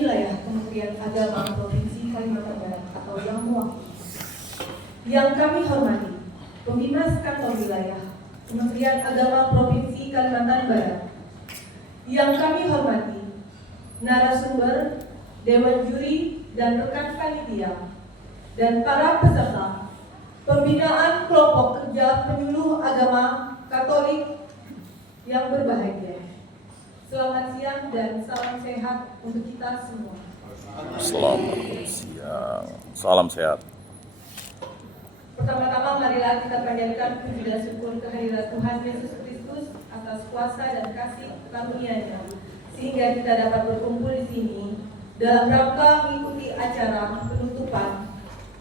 wilayah Kementerian Agama Provinsi Kalimantan Barat atau yang mewakili. Yang kami hormati Pembina Kantor Wilayah Kementerian Agama Provinsi Kalimantan Barat. Yang kami hormati narasumber, Dewan Juri dan rekan panitia, dan para peserta pembinaan kelompok kerja penyuluh agama Katolik yang berbahagia. Selamat siang dan salam sehat untuk kita semua. Selamat siang, salam sehat. Pertama-tama marilah kita panjatkan puji dan syukur kehadirat Tuhan Yesus Kristus atas kuasa dan kasih karunia-Nya, sehingga kita dapat berkumpul di sini dalam rangka mengikuti acara penutupan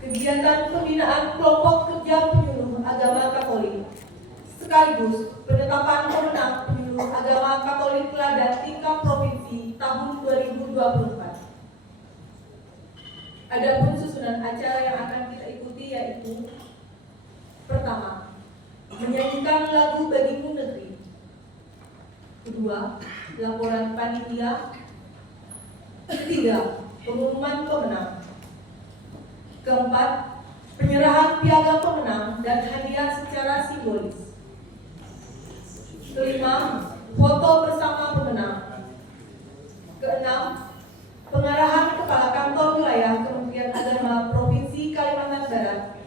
kegiatan pembinaan kelompok kerja penyuluh agama Katolik, sekaligus penetapan pemenang penyuluh agama Katolik Teladan tingkat provinsi tahun 2024. Adapun susunan acara yang akan kita ikuti yaitu: pertama, menyanyikan lagu Bagimu Negeri. Kedua, laporan panitia. Ketiga, pengumuman pemenang. Keempat, penyerahan piagam pemenang dan hadiah secara simbolis. Kelima, foto bersama pemenang. Keenam, pengarahan Kepala Kantor Wilayah Kementerian Agama Provinsi Kalimantan Barat,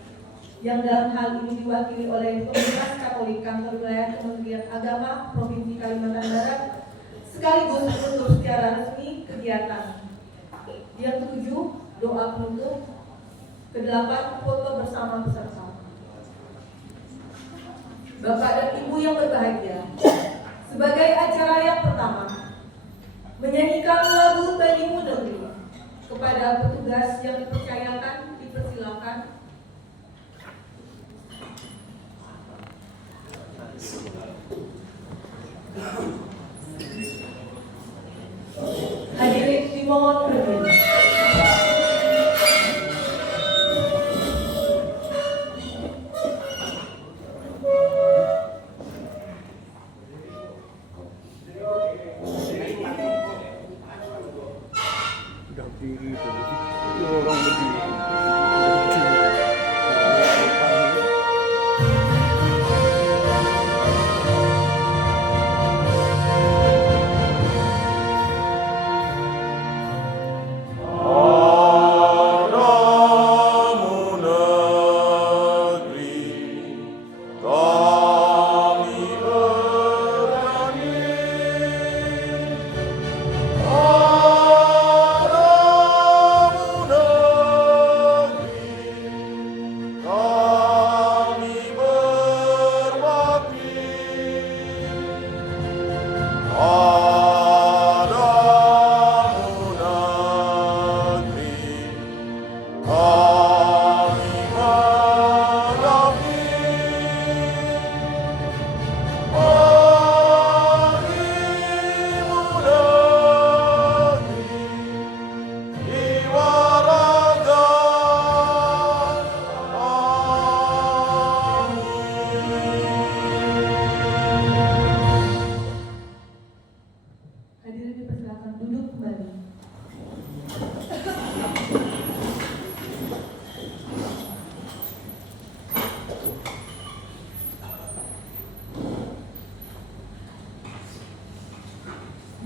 yang dalam hal ini diwakili oleh Pembina Katolik Kantor Wilayah Kementerian Agama Provinsi Kalimantan Barat, sekaligus menutup secara resmi kegiatan. Yang ketujuh, doa penutup. Kedelapan, foto bersama peserta. Bapak dan Ibu yang berbahagia, sebagai acara yang pertama, menyanyikan lagu Bagimu Negeri. Kepada petugas yang dipercayakan, dipersilakan. Hadirin dimohon berdiri.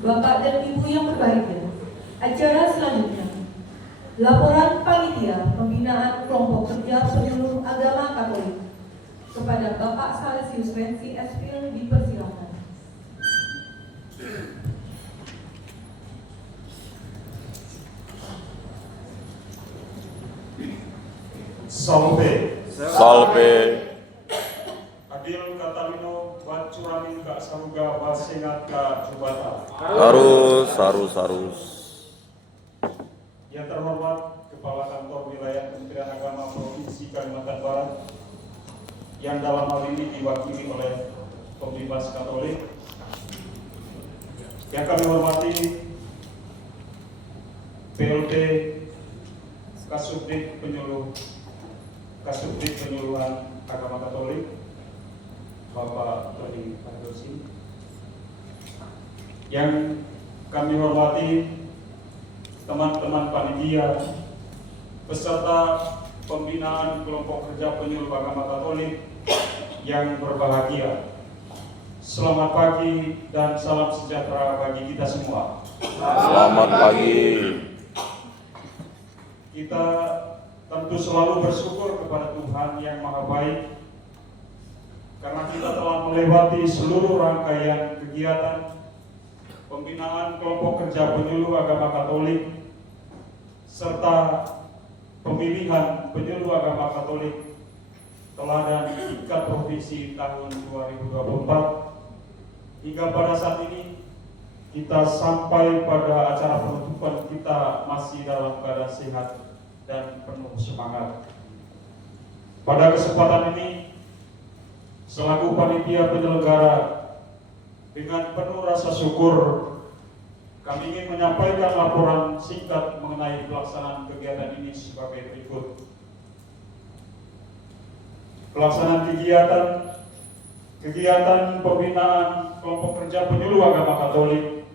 Bapak dan Ibu yang berbahagia, acara selanjutnya, laporan panitia pembinaan kelompok kerja penyuluh agama Katolik. Kepada Bapak Salesius Rensi Espil dipersilakan. Salve. Salve. Adil Katalino buat curamin Kak Saruga Basengat Kak Jubata. Harus. Yang terhormat Kepala Kantor Wilayah Kementerian Agama Provinsi Kalimantan Barat, yang dalam hal ini diwakili oleh Pembina Katolik. Yang kami hormati PLT Kasubdit Penyuluhan Agama Katolik, Bapak Tony Fardosi. Yang kami hormati teman-teman panitia, peserta pembinaan kelompok kerja penyuluh agama Katolik yang berbahagia. Selamat pagi dan salam sejahtera bagi kita semua. Selamat pagi. Kita tentu selalu bersyukur kepada Tuhan yang Maha Baik karena kita telah melewati seluruh rangkaian kegiatan pembinaan kelompok kerja penyuluh agama Katolik serta pemilihan penyuluh agama Katolik teladan tingkat provinsi tahun 2024 hingga pada saat ini kita sampai pada acara penutupan kita masih dalam keadaan sehat dan penuh semangat. Pada kesempatan ini selaku panitia penyelenggara dengan penuh rasa syukur kami ingin menyampaikan laporan singkat mengenai pelaksanaan kegiatan ini sebagai berikut. Pelaksanaan kegiatan pembinaan kelompok kerja penyuluh agama Katolik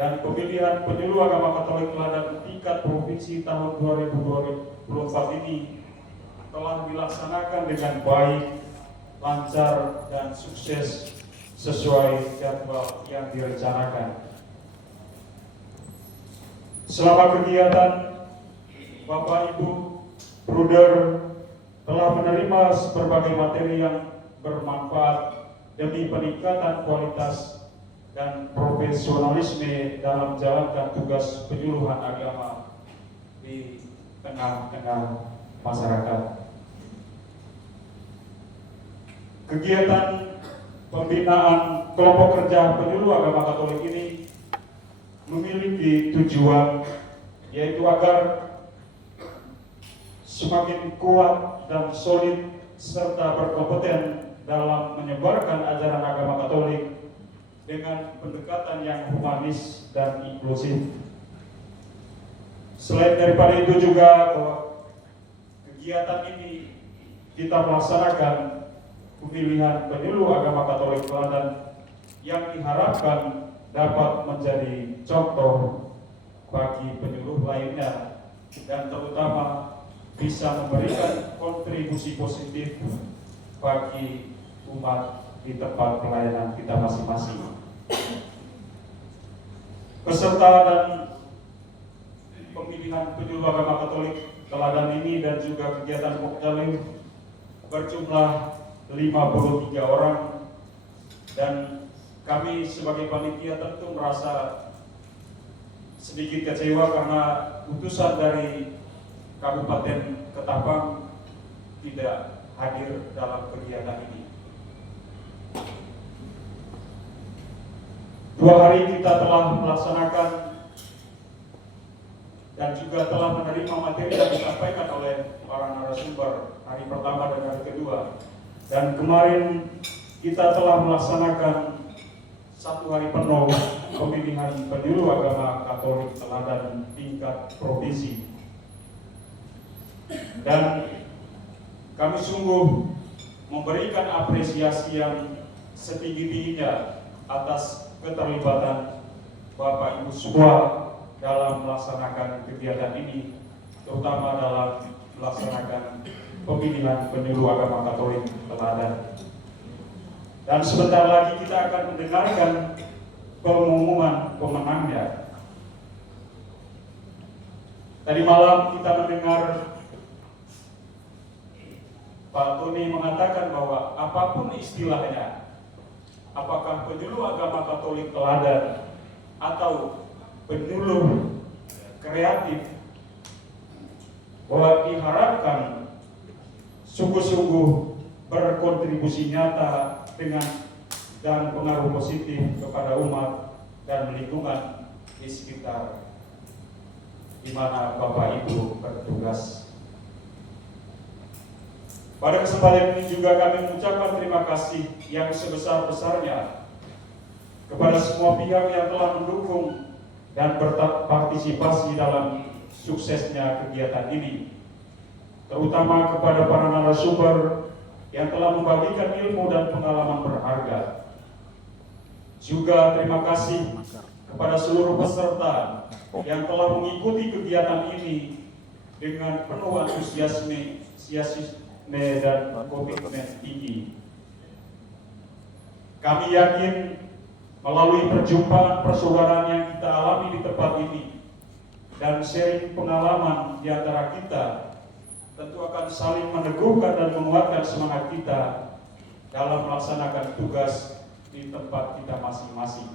dan pemilihan penyuluh agama Katolik teladan tingkat provinsi tahun 2024 ini telah dilaksanakan dengan baik, lancar, dan sukses sesuai jadwal yang direncanakan. Selama kegiatan, Bapak Ibu Bruder telah menerima berbagai materi yang bermanfaat demi peningkatan kualitas dan profesionalisme dalam menjalankan tugas penyuluhan agama di tengah-tengah masyarakat. Kegiatan pembinaan kelompok kerja penyuluh agama Katolik ini memiliki tujuan yaitu agar semakin kuat dan solid serta berkompeten dalam menyebarkan ajaran agama Katolik dengan pendekatan yang humanis dan inklusif. Selain daripada itu juga bahwa kegiatan ini kita melaksanakan pemilihan penyuluh agama Katolik teladan yang diharapkan dapat menjadi contoh bagi penyuluh lainnya dan terutama bisa memberikan kontribusi positif bagi umat di tempat pelayanan kita masing-masing. Peserta dan pemilihan penyuluh agama Katolik teladan ini dan juga kegiatan Pokjalim berjumlah 53 orang dan kami sebagai panitia tentu merasa sedikit kecewa karena utusan dari Kabupaten Ketapang tidak hadir dalam kegiatan ini. 2 hari kita telah melaksanakan dan juga telah menerima materi yang disampaikan oleh para narasumber hari pertama dan hari kedua. Dan kemarin kita telah melaksanakan 1 hari penuh pemilihan penyuluh agama Katolik teladan tingkat provinsi. Dan kami sungguh memberikan apresiasi yang setinggi-tingginya atas keterlibatan Bapak Ibu semua dalam melaksanakan kegiatan ini, terutama dalam melaksanakan pemilihan penyuluh agama Katolik teladan. Dan sebentar lagi kita akan mendengarkan pengumuman pemenangnya. Tadi malam kita mendengar Pak Tony mengatakan bahwa apapun istilahnya, apakah penyuluh agama Katolik teladan atau penyuluh kreatif, bahwa diharapkan sungguh-sungguh berkontribusi nyata dengan dan pengaruh positif kepada umat dan lingkungan di sekitar di mana Bapak Ibu bertugas. Pada kesempatan ini juga kami mengucapkan terima kasih yang sebesar-besarnya kepada semua pihak yang telah mendukung dan berpartisipasi dalam suksesnya kegiatan ini, terutama kepada para narasumber yang telah membagikan ilmu dan pengalaman berharga. Juga terima kasih kepada seluruh peserta yang telah mengikuti kegiatan ini dengan penuh antusiasme dan komitmen tinggi. Kami yakin melalui perjumpaan persaudaraan yang kita alami di tempat ini dan sharing pengalaman di antara kita tentu akan saling meneguhkan dan menguatkan semangat kita dalam melaksanakan tugas di tempat kita masing-masing.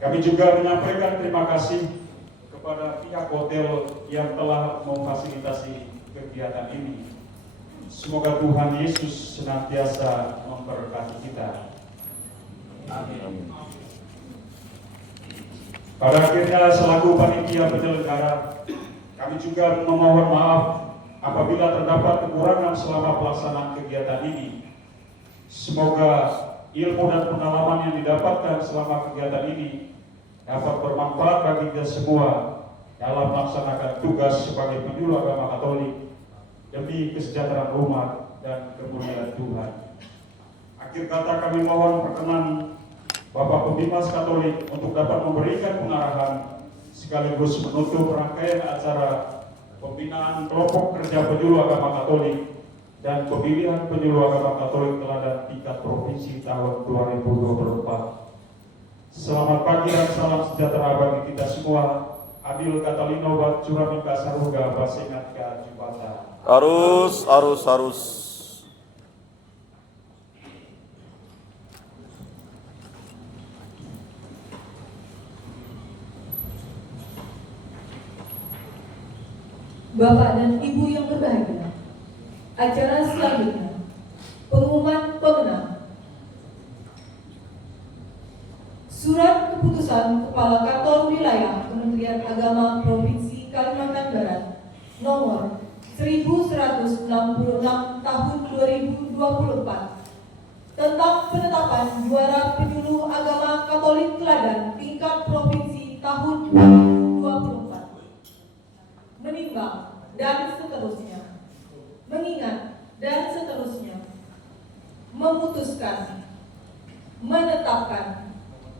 Kami juga menyampaikan terima kasih kepada pihak hotel yang telah memfasilitasi kegiatan ini. Semoga Tuhan Yesus senantiasa memberkati kita. Amin. Pada akhirnya selaku panitia penyelenggara, kami juga memohon maaf apabila terdapat kekurangan selama pelaksanaan kegiatan ini. Semoga ilmu dan pengalaman yang didapatkan selama kegiatan ini dapat bermanfaat bagi kita semua dalam melaksanakan tugas sebagai penyuluh agama Katolik demi kesejahteraan umat dan kemuliaan Tuhan. Akhir kata kami mohon perkenan Bapak Pembimbas Katolik untuk dapat memberikan pengarahan sekaligus menutup rangkaian acara pembinaan kelompok kerja penyuluh agama Katolik dan pemilihan penyuluh agama Katolik teladan tingkat provinsi tahun 2024. Selamat pagi dan salam sejahtera bagi kita semua. Adil Katalino Bat Curamika Saruga Basengat Ka Jubata. Arus. Bapak dan Ibu yang berbahagia, acara selanjutnya, pengumuman pemenang. Surat keputusan Kepala Kantor Wilayah Kementerian Agama Provinsi Kalimantan Barat nomor 1166 tahun 2024 tentang penetapan juara penyuluh agama Katolik teladan tingkat provinsi tahun 2024. Menimbang dan seterusnya, mengingat dan seterusnya, memutuskan, menetapkan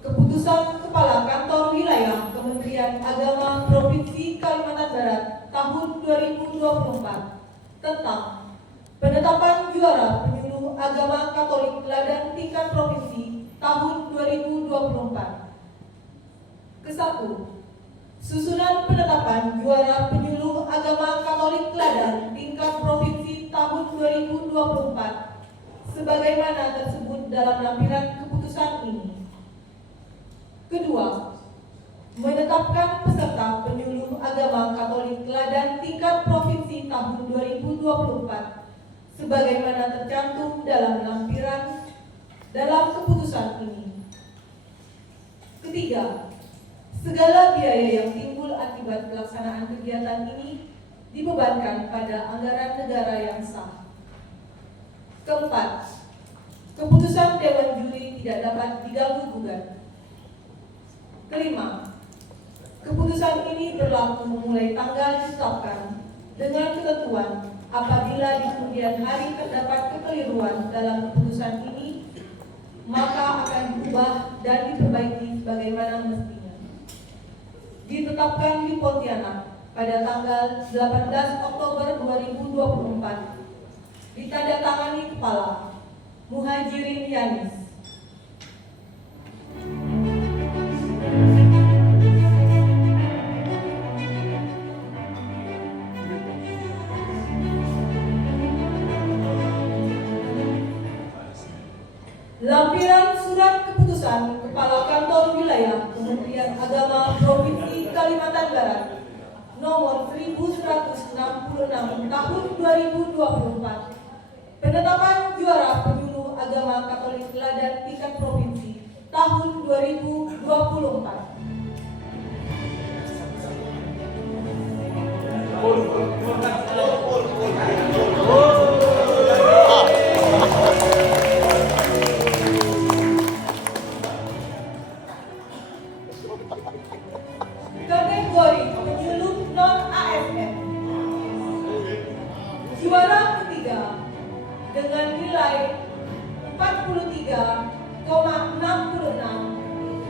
keputusan Kepala Kantor Wilayah Kementerian Agama Provinsi Kalimantan Barat tahun 2024 tentang penetapan juara penyuluh agama Katolik teladan tingkat provinsi tahun 2024. Kesatu, susunan penetapan juara penyuluh agama Katolik teladan tingkat provinsi tahun 2024 sebagaimana tersebut dalam lampiran keputusan ini. Kedua, menetapkan peserta penyuluh agama Katolik teladan tingkat provinsi tahun 2024 sebagaimana tercantum dalam lampiran dalam keputusan ini. Ketiga, segala biaya yang timbul akibat pelaksanaan kegiatan ini dibebankan pada anggaran negara yang sah. Keempat, keputusan Dewan Juri tidak dapat diganggu-gugat. Kelima, keputusan ini berlaku memulai tanggal ditetapkan dengan ketentuan apabila di kemudian hari terdapat kekeliruan dalam keputusan ini, maka akan diubah dan diperbaiki sebagaimana mestinya. Ditetapkan di Pontianak pada tanggal 18 Oktober 2024. Ditandatangani Kepala Muhajirin Yanis. Lampiran surat keputusan Kepala Kantor Wilayah Kementerian Agama Provinsi Kalimantan Barat nomor 1166 tahun 2024 penetapan juara penyuluh agama Katolik teladan tingkat provinsi tahun 2024. Kategori penyuluh non-ASN juara ketiga dengan nilai 43,66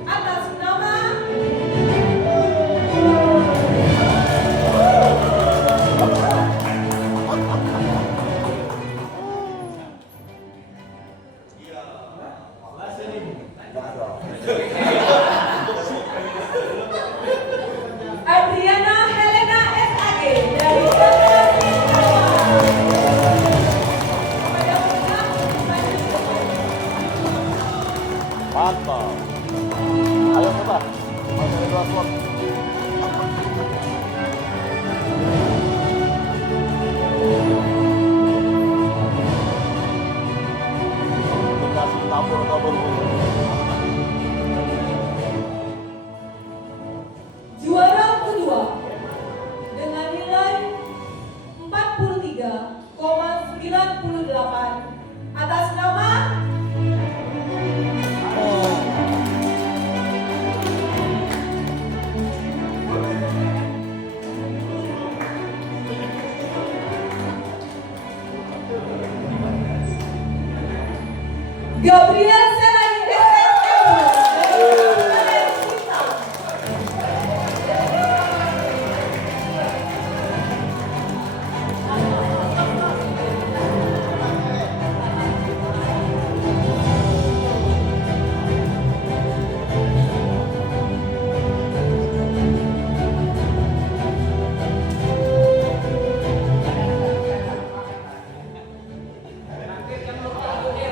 atas nama Rashford. Dikasih tabur-tabur. Juara kedua dengan nilai 43,98 atas nama Gabriel Selani SSM dari Valencia.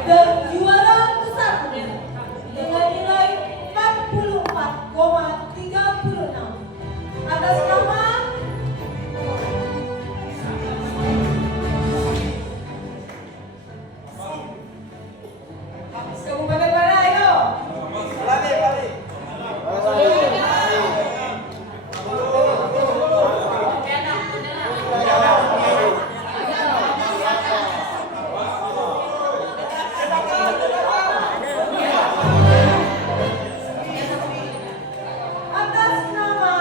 Dan juara ke-1 dengan nilai 44,36 atas nama Kabupaten mana ayo? Atas nama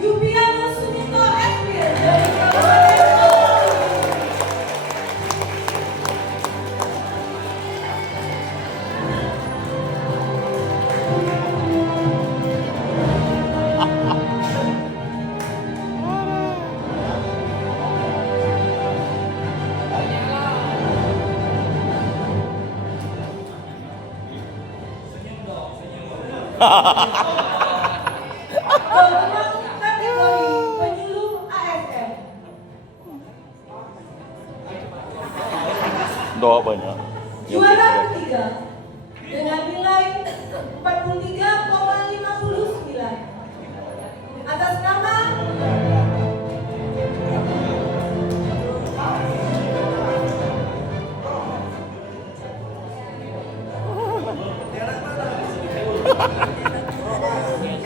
Yupianus Suminto Esmir dari Kabupaten Bogor. Pemenang kategori penyuluh ASN. Doa banyak. Juara ketiga dengan nilai 43,59 atas nama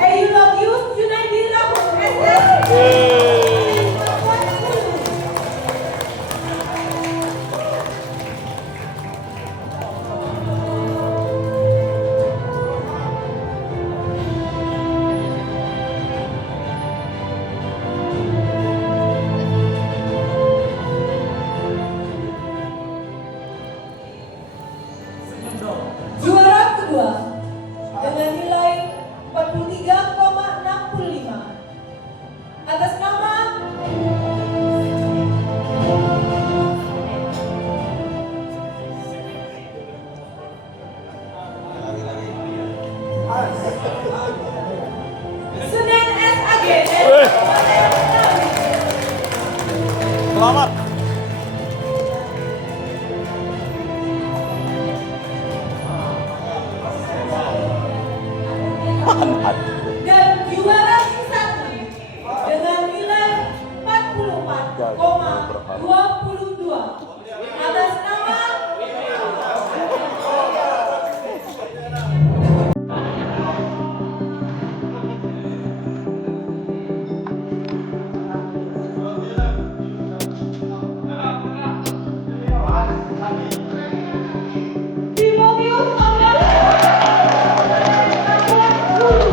Eulogius Junaidi Rahul SS. Juara kedua dengan nilai 43,65 atas nama Senen SAG. Selamat. Dan juara satu dengan nilai 44,22 atas nama Timotius Omer Labuan Hulu.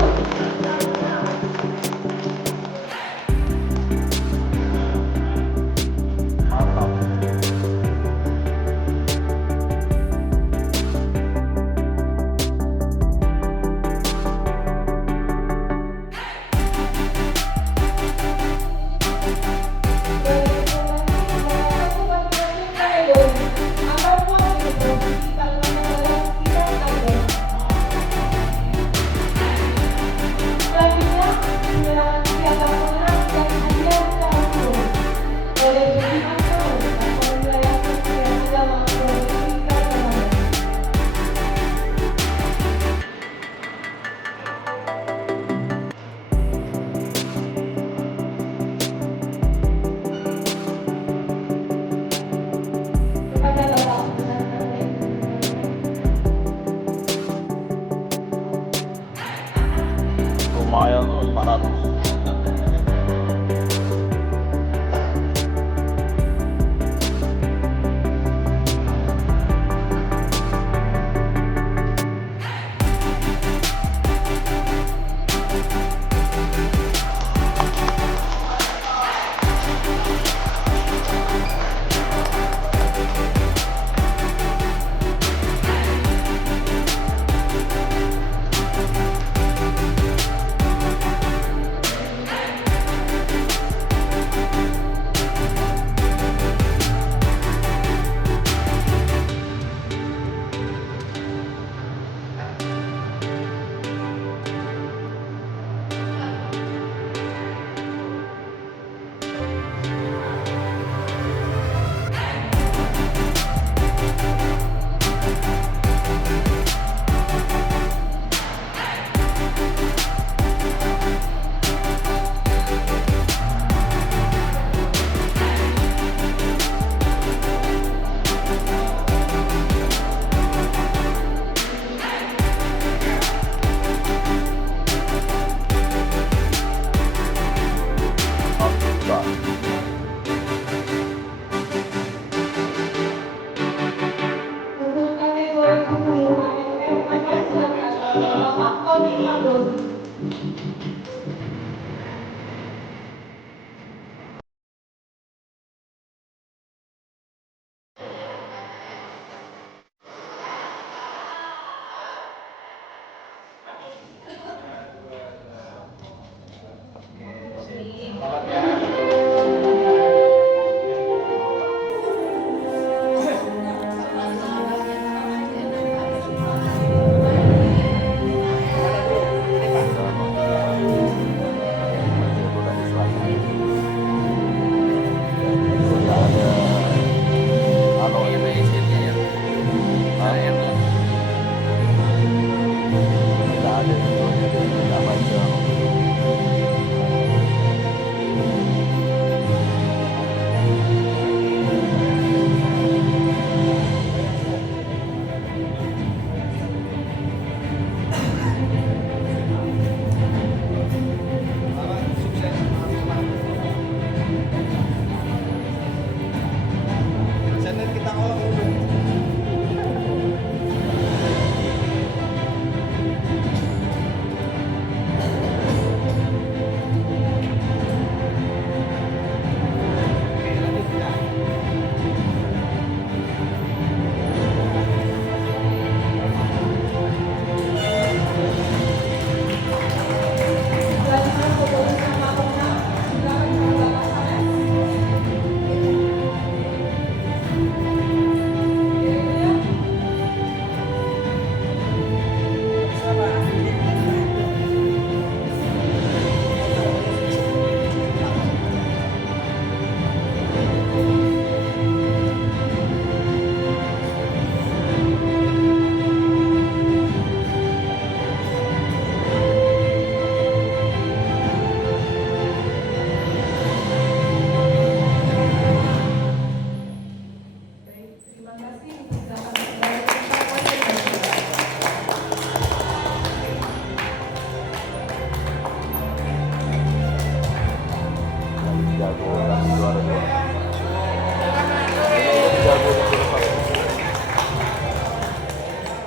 Saya 400.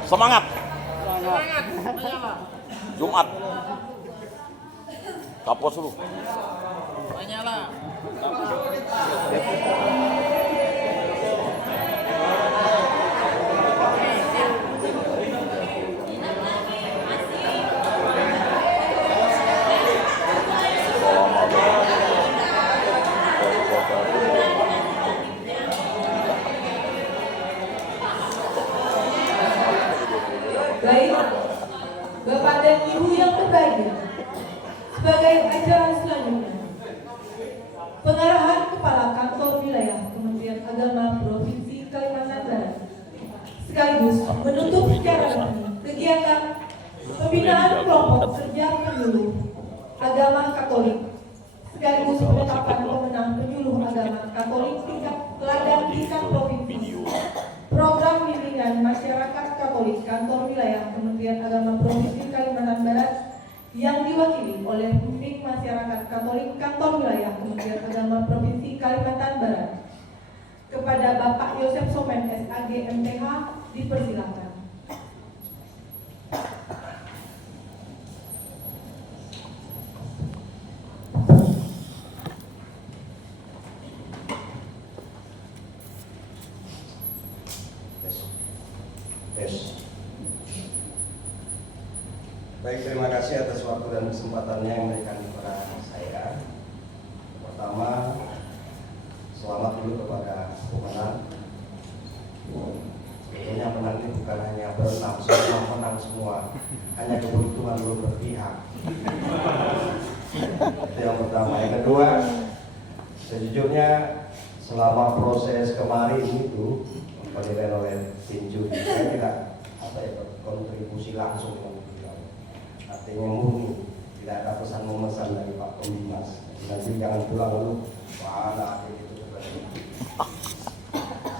Semangat. Jumat. Kapos dulu. Baik, Bapak dan Ibu yang berbahagia, sebagai acara selanjutnya, pengarahan Kepala Kantor Wilayah Kementerian Agama Provinsi Kalimantan Barat, sekaligus menutup secara resmi kegiatan pembinaan kelompok kerja penyuluh agama Katolik, sekaligus penetapan pemenang penyuluh agama Katolik tingkat teladan tingkat provinsi. Program bimbingan masyarakat Katolik Kantor Wilayah Kementerian Agama Provinsi Kalimantan Barat yang diwakili oleh pemimpin masyarakat Katolik Kantor Wilayah Kementerian Agama Provinsi Kalimantan Barat. Kepada Bapak Yosef Somen SAG MTH dipersilakan. Baik, terima kasih atas waktu dan kesempatannya yang diberikan kepada saya. Pertama, selamat dulu kepada pemenang. Sebetulnya menang ini bukan hanya berenam, semua menang semua. Hanya keberuntungan belum berpihak. Itu yang pertama. Yang kedua, sejujurnya selama proses kemarin itu penilaian oleh tim juri, saya tidak kontribusi langsung dengan beliau. Artinya murni, tidak ada pesan memesan dari Pak Pembimas. Nanti jangan pulang dulu, mana ada gitu seperti itu.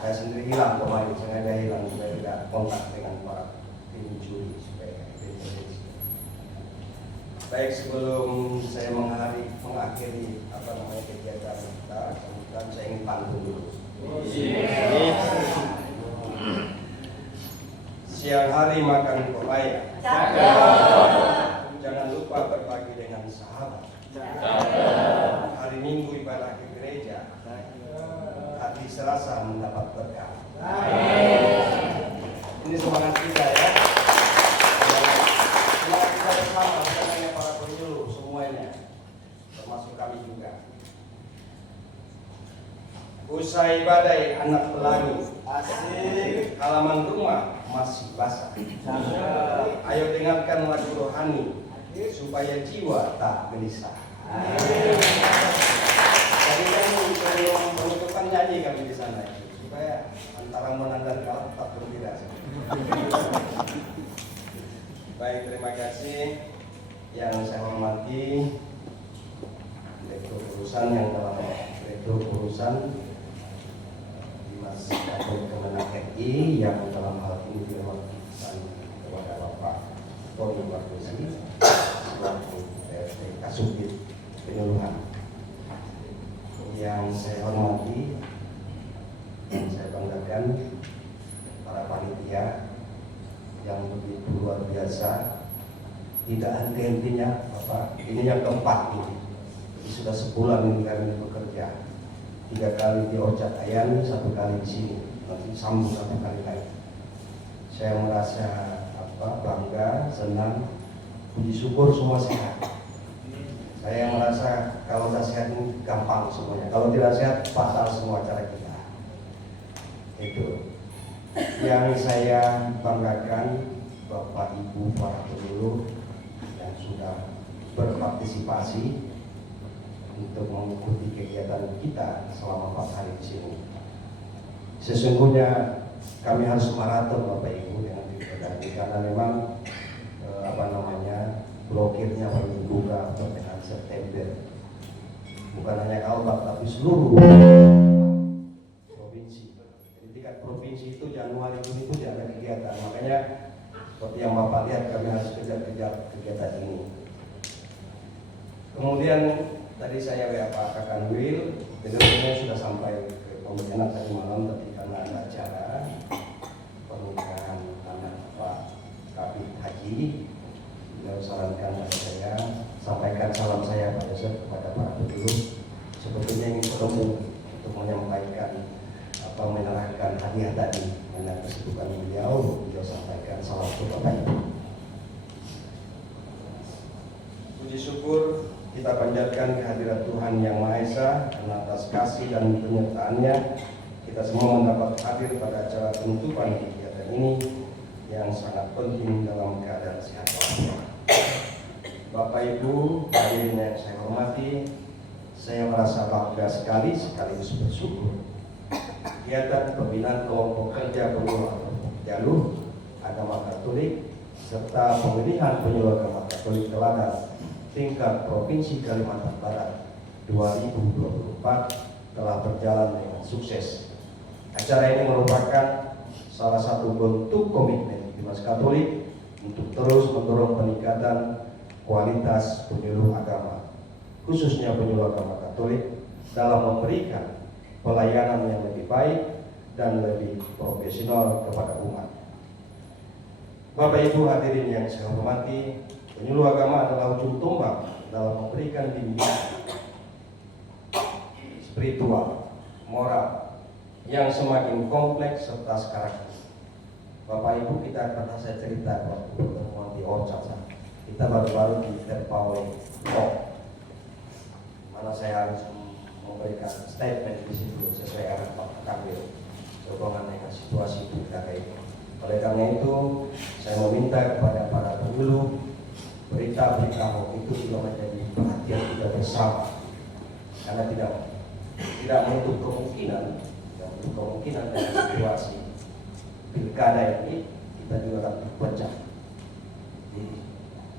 Saya sendiri hilang kemarin, sengaja hilang supaya tidak kontak dengan para tim juri supaya itu. Baik, sebelum saya mengakhiri kegiatan kita, kemudian saya ingin pantun dulu. Siang hari makan pepaya, jangan lupa berbagi dengan sahabat. Hari Minggu ibadah ke gereja, hati Selasa mendapat berkah. Ini semangat kita ya. Semangat kita bersama, bukan hanya para penyuluh semuanya, termasuk kami juga. Usai badai anak pelangi, asik, halaman rumah masih basah. Ayo dengarkan lagu rohani supaya jiwa tak gelisah. Jadi kan penutupan nyanyi kami di sana supaya antara menang dan kalah tetap berbeda. Baik, terima kasih yang saya hormati Direktur Urusan yang dalam Direktur Urusan Dinas Katolik Kemenak RI yang dalam hal ini diwakilkan kepada Bapak Tony Bardosi selaku PRT Kasubdit Penyuluhan. Yang saya hormati, yang saya banggakan para panitia yang begitu luar biasa, tidak henti-hentinya Bapak. Ini yang keempat ini. Jadi sudah sebulan ini kami bekerja. 3 kali di Ojak Ayan, 1 kali di sini, nanti sambung 1 kali lagi. Saya merasa bangga, senang, puji syukur semua sehat. Saya merasa kalau sudah sehat ini gampang semuanya. Kalau tidak sehat, fatal semua cara kita. Itu yang saya banggakan, Bapak Ibu para penyuluh yang sudah berpartisipasi untuk mengikuti kegiatan kita selama 4 hari di sini. Sesungguhnya kami harus maraton Bapak Ibu dengan diperdani karena memang blokirnya baru dibuka pertengahan September. Bukan hanya Kalbar tapi seluruh provinsi. Jadi tingkat provinsi itu Januari itu tidak ada kegiatan. Makanya seperti yang Bapak lihat kami harus kejar-kejar kegiatan ini. Kemudian tadi saya WA Pak Kakanwil, benar-benar sudah sampai ke Pontianak tadi malam, tapi karena ada acara pernikahan anak Pak Kabid Haji, beliau sarankan pada saya, sampaikan salam saya pada kepada para penyuluh, sebetulnya ingin bertemu untuk menyampaikan atau menyerahkan hadiah tadi dengan kesibukan beliau sampaikan salam untuk Bapak Ibu. Puji syukur kita panjatkan kehadirat Tuhan Yang Maha Esa karena atas kasih dan penyertaannya kita semua mendapat hadir pada acara penutupan kegiatan ini yang sangat penting dalam keadaan sehat walafiat. Bapak Ibu hadirin yang saya hormati, saya merasa bangga sekali sekaligus bersyukur kegiatan pembinaan kelompok kerja penyuluh jalur agama Katolik serta pemilihan penyuluh agama Katolik teladan tingkat Provinsi Kalimantan Barat 2024 telah berjalan dengan sukses. Acara ini merupakan salah satu bentuk komitmen Dinas Katolik untuk terus mendorong peningkatan kualitas penyuluh agama, khususnya penyuluh agama Katolik, dalam memberikan pelayanan yang lebih baik dan lebih profesional kepada umat. Bapak Ibu hadirin yang saya hormati, penyuluh agama adalah ujung tombak dalam memberikan bimbingan spiritual, moral yang semakin kompleks serta sekarang. Bapak Ibu, kita pernah saya cerita waktu pertemuan di Orchard, kita baru-baru diterpa oleh mana saya harus memberikan statement di situ sesuai arahan Pak Kabir berhubungan dengan situasi kita kayak ini. Oleh karena itu, saya meminta kepada para penyuluh berita-berita hoax itu juga menjadi perhatian kita bersama, karena tidak menutup kemungkinan dari situasi pilkada ini kita juga akan terpecah. Jadi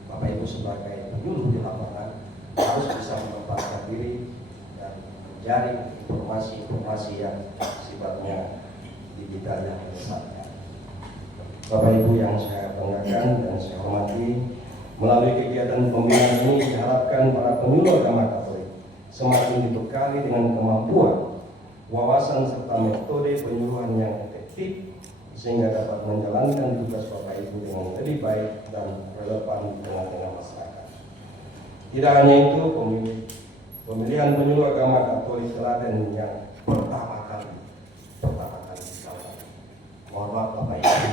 Bapak Ibu sebagai penyuluh di lapangan harus bisa menempatkan diri dan menjaring informasi-informasi yang sifatnya digital yang menyesatkan. Bapak Ibu yang saya banggakan dan saya hormati, melalui kegiatan pembinaan ini diharapkan para penyuluh agama Katolik semakin dibekali dengan kemampuan, wawasan serta metode penyuluhan yang efektif sehingga dapat menjalankan tugas Bapak Ibu dengan lebih baik dan relevan di tengah-tengah masyarakat. Tidak hanya itu, pemilihan penyuluh agama Katolik teladan yang pertama kali dilakukan. Mohon maaf Bapak Ibu,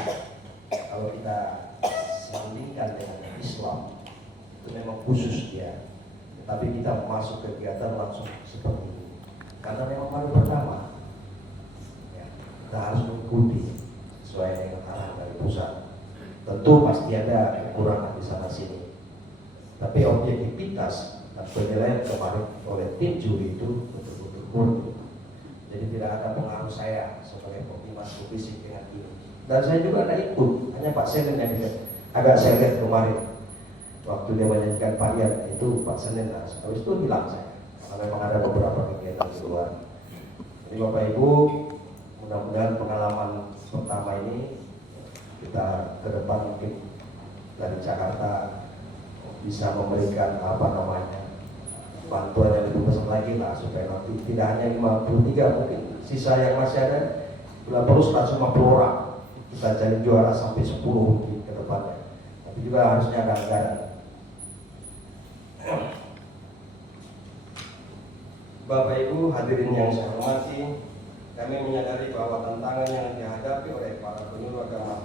kalau kita sandingkan dengan Islam, itu memang khusus dia. Tapi kita masuk kegiatan langsung seperti ini, karena memang baru pertama. Ya, kita harus mengikuti sesuai dengan arahan dari pusat. Tentu pasti ada kekurangan di sana sini, tapi objektivitas dan penilaian kemarin oleh tim juri itu betul-betul murni. Jadi tidak ada pengaruh saya sebagai pemimpin fisik dengan ini. Dan saya juga ada ikut, hanya Pak Senen yang agak saya lihat kemarin waktu dia menyanyikan parian itu Pak Senen. Habis itu bilang saya, karena memang ada beberapa kegiatan di luar. Jadi Bapak Ibu, mudah-mudahan pengalaman pertama ini kita ke depan mungkin dari Jakarta bisa memberikan bantuan yang lebih besar lagi lah, supaya nanti tidak hanya 53, mungkin sisa yang masih ada bila perlu 150 orang kita jadi juara sampai 10 mungkin ke depannya. Tapi juga harusnya ada anggaran. Bapak Ibu hadirin yang saya hormati, kami menyadari bahwa tantangan yang dihadapi oleh para penyuluh agama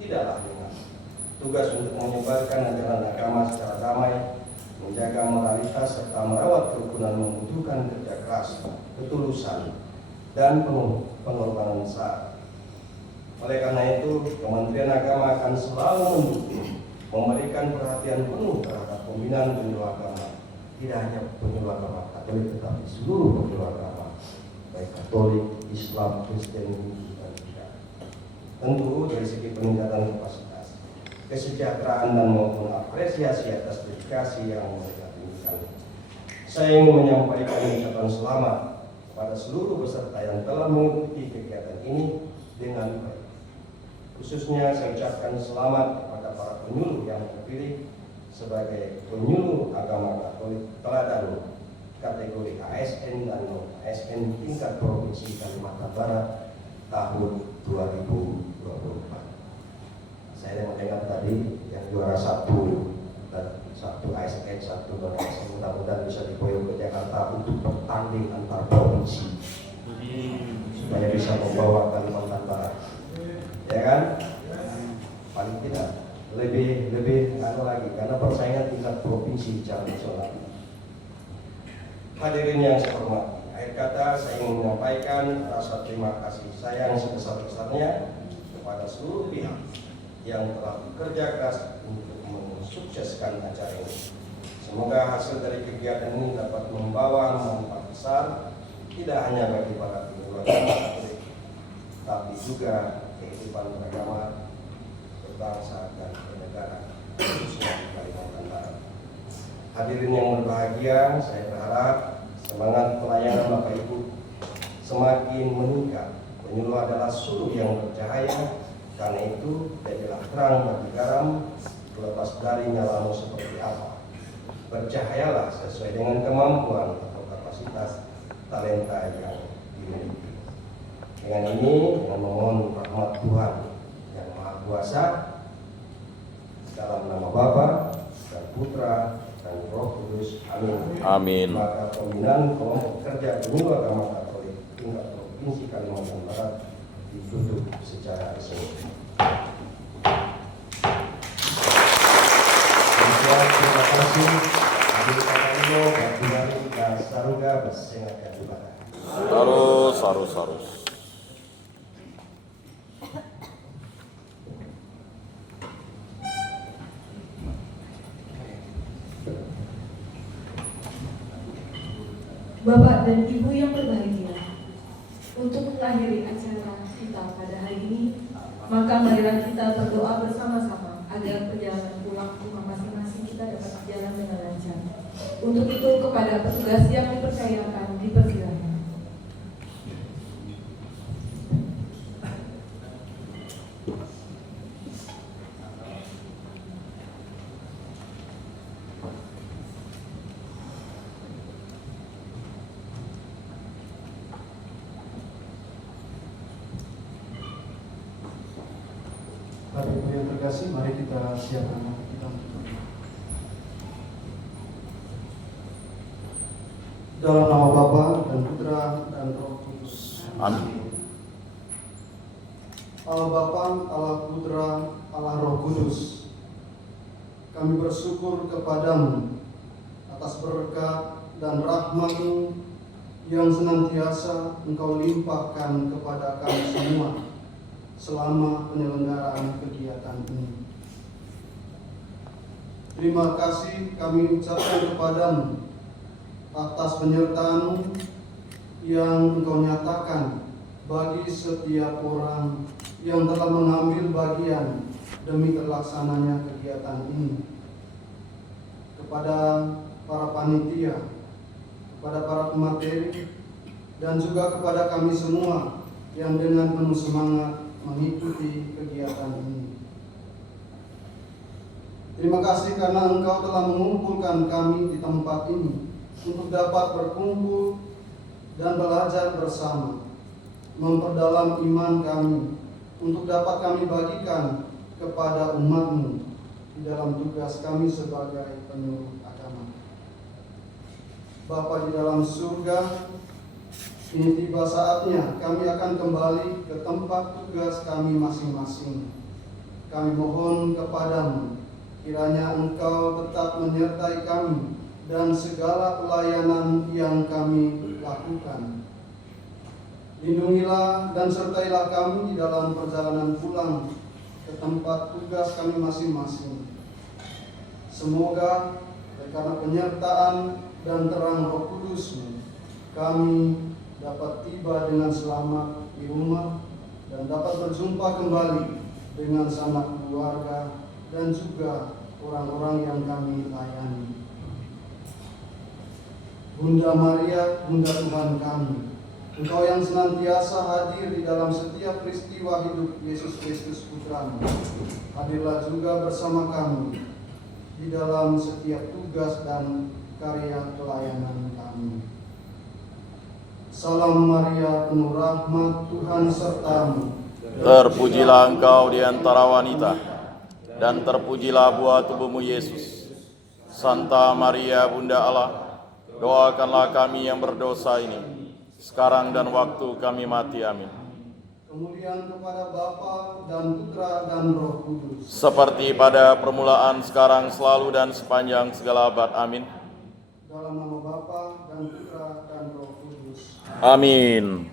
tidaklah ringan. Tugas untuk menyebarkan ajaran agama secara damai, menjaga moralitas serta merawat kerukunan membutuhkan kerja keras, ketulusan, dan pengorbanan besar. Oleh karena itu, Kementerian Agama akan selalu mendukung, memberikan perhatian penuh terhadap pembinaan penyuluh agama, tidak hanya penyuluh agama Katolik, tetapi seluruh penyuluh agama, baik Katolik, Islam, Kristen, Hindu, dan juga. Tentu dari segi peningkatan kapasitas, kesejahteraan dan maupun apresiasi atas dedikasi yang mereka tunjukkan. Saya ingin menyampaikan ucapan selamat kepada seluruh peserta yang telah mengikuti kegiatan ini dengan baik. Khususnya saya ucapkan selamat kepada para penyuluh yang terpilih sebagai penyuluh agama Katolik teladan kategori ASN dan non-ASN tingkat Provinsi Kalimantan Barat tahun 2024. Saya mendengar tadi yang juara 1 dan 1 ASN, 1 non-ASN, mudah-mudahan bisa diboyong ke Jakarta untuk bertanding antar provinsi supaya bisa membawa Kalimantan Barat, ya kan? Paling tidak lebih lagi, karena persaingan tingkat provinsi secara nasional. Hadirin yang saya hormati, akhir kata saya ingin menyampaikan rasa terima kasih saya yang sebesar-besarnya kepada seluruh pihak yang telah bekerja keras untuk mensukseskan acara ini. Semoga hasil dari kegiatan ini dapat membawa manfaat besar tidak hanya bagi para penyuluh agama Katolik, tapi juga kehidupan beragama, berbangsa dan bernegara, khususnya di Kalimantan Barat. Hadirin yang berbahagia, saya berharap semangat pelayanan Bapak Ibu semakin meningkat. Penyuluh adalah suluh yang bercahaya, karena itu jadilah terang bagi garam, lepas dari nyalamu seperti apa. bercahayalah sesuai dengan kemampuan atau kapasitas talenta yang dimiliki. Dengan ini, dengan memohon rahmat Tuhan yang Maha Kuasa, dalam nama Bapa dan Putra dan Roh Kudus. Amin. Amin. Maka pembinaan kelompok kerja penyuluh agama Katolik tingkat Provinsi Kalimantan Barat ditutup secara resmi. Terima kasih. Adik Kakaknya, Batu dan Saruga bersengaja ibadah. Sarus. Bapak dan Ibu yang berbahagia, untuk mengakhiri acara kita pada hari ini, maka marilah kita berdoa bersama-sama agar perjalanan pulang ke rumah masing-masing kita dapat berjalan dengan lancar. Untuk itu, kepada petugas yang dipercayakan, dipersilakan. Bapak Ibu yang terkasih, mari kita siapkan hati kita untuk berdoa. Dalam nama Bapa dan Putra dan Roh Kudus. Amin. Allah Bapa, Allah Putra, Allah Roh Kudus, kami bersyukur kepadamu atas berkat dan rahmat-Mu yang senantiasa Engkau limpahkan kepada kami semua selama penyelenggaraan kegiatan ini. Terima kasih kami ucapkan kepadamu atas penyertaan-Mu yang Engkau nyatakan bagi setiap orang yang telah mengambil bagian demi terlaksananya kegiatan ini. Kepada para panitia, kepada para pemateri, dan juga kepada kami semua yang dengan penuh semangat mengikuti kegiatan ini. Terima kasih karena Engkau telah mengumpulkan kami di tempat ini untuk dapat berkumpul dan belajar bersama, memperdalam iman kami, untuk dapat kami bagikan kepada umat-Mu di dalam tugas kami sebagai penyuluh agama. Bapa di dalam surga, ini tiba saatnya kami akan kembali ke tempat tugas kami masing-masing. Kami mohon kepadamu, kiranya Engkau tetap menyertai kami dan segala pelayanan yang kami lakukan. Lindungilah dan sertailah kami di dalam perjalanan pulang ke tempat tugas kami masing-masing. Semoga karena penyertaan dan terang Roh Kudus-Mu, kami dapat tiba dengan selamat di rumah dan dapat berjumpa kembali dengan sanak keluarga dan juga orang-orang yang kami layani. Bunda Maria, Bunda Tuhan kami, Engkau yang senantiasa hadir di dalam setiap peristiwa hidup Yesus Kristus Putra-Mu, hadirlah juga bersama kami di dalam setiap tugas dan karya pelayanan kami. Salam Maria, penuh rahmat, Tuhan serta-Mu. Terpujilah Engkau di antara wanita, dan terpujilah buah tubuh-Mu Yesus. Santa Maria, Bunda Allah, doakanlah kami yang berdosa ini, sekarang dan waktu kami mati. Amin. Kemuliaan kepada Bapa dan Putra dan Roh Kudus. Seperti pada permulaan, sekarang, selalu, dan sepanjang segala abad. Amin. Dalam nama Bapa dan Putra dan Roh Kudus. Amin.